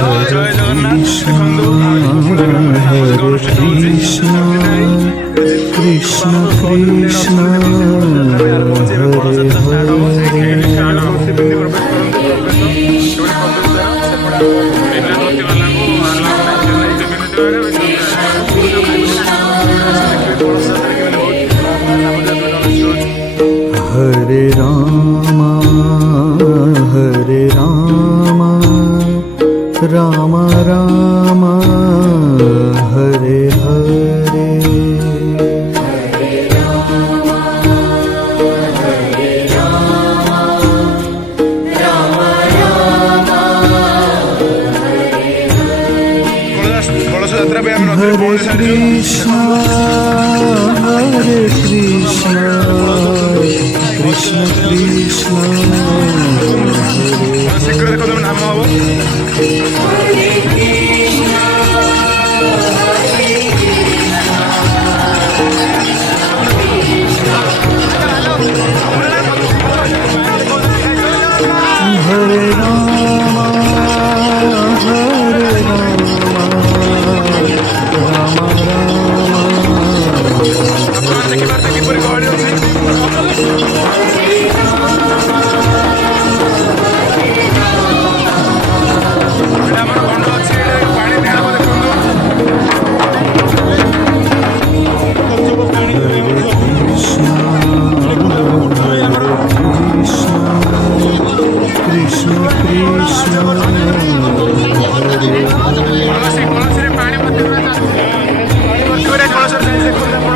জয় জগন্নাথ। হরে কৃষ্ণ কৃষ্ণ কৃষ্ণ हरे राम राम राम हरे हरे। हरे कृष्ण कृष्ण कृष्ण ଶୀଘ୍ର ଦେଖ ତମେ ନାମ ହବ। हरे राम राम ଦେଖିପାରୁଛ କିପରି ଗହଳି ଅଛି। ଆମର ଗଣ୍ଡ ଅଛି, ପାଣି ଦିଆହବ ଦେଖନ୍ତୁ। कृष्ण कृष्ण କଳସୀରେ ପାଣି ମଧ୍ୟ କଳସରେ ଦେଖନ୍ତୁ ଆପଣ।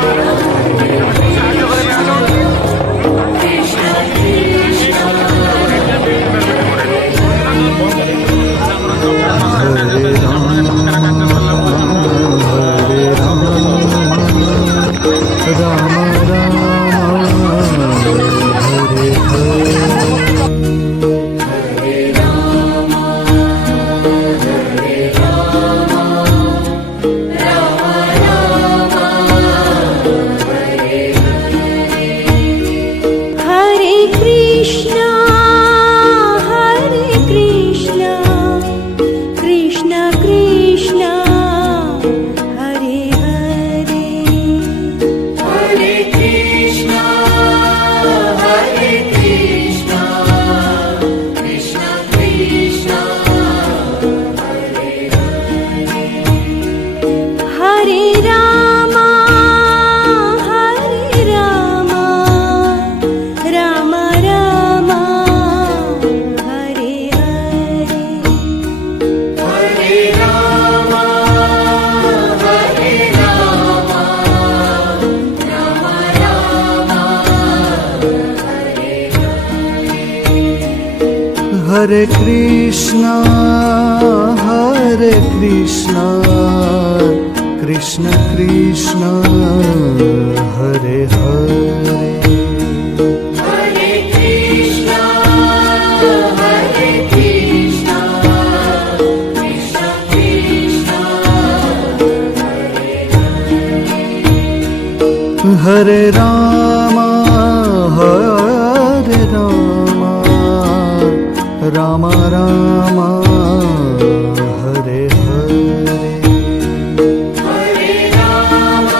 राम राम हरे हरे कृष्ण कृष्ण कृष्ण हरे हरे। हरे कृष्ण कृष्ण कृष्ण हरे राम राम राम हरे हरे। हरे राम राम राम हरे कृष्ण कृष्ण कृष्ण हरे हरे। हरे कृष्ण कृष्ण कृष्ण हरे राम राम राम हरे हरे। हरे राम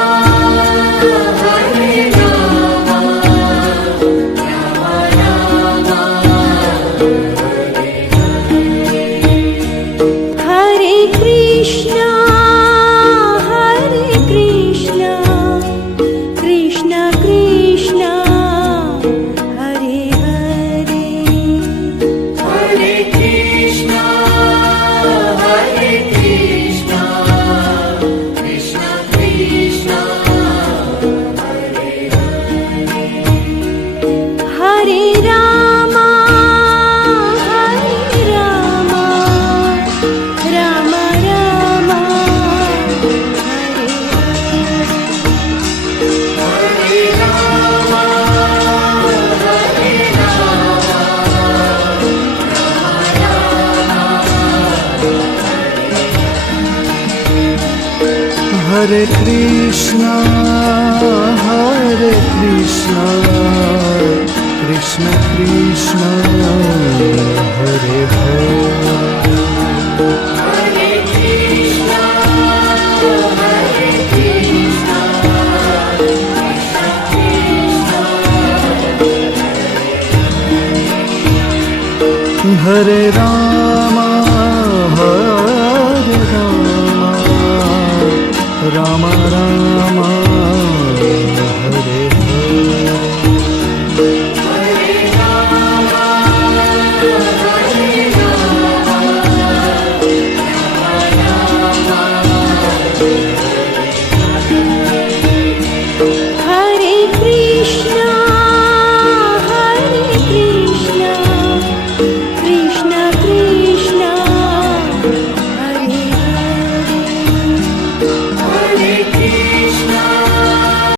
हरे कृष्ण कृष्ण कृष्ण हरे हरे। हरे कृष्ण कृष्ण कृष्ण हरे राम राम राम हरे हरे कृष्ण कृष्ण कृष्ण हरे हरे। हरे राम हरे राम राम राम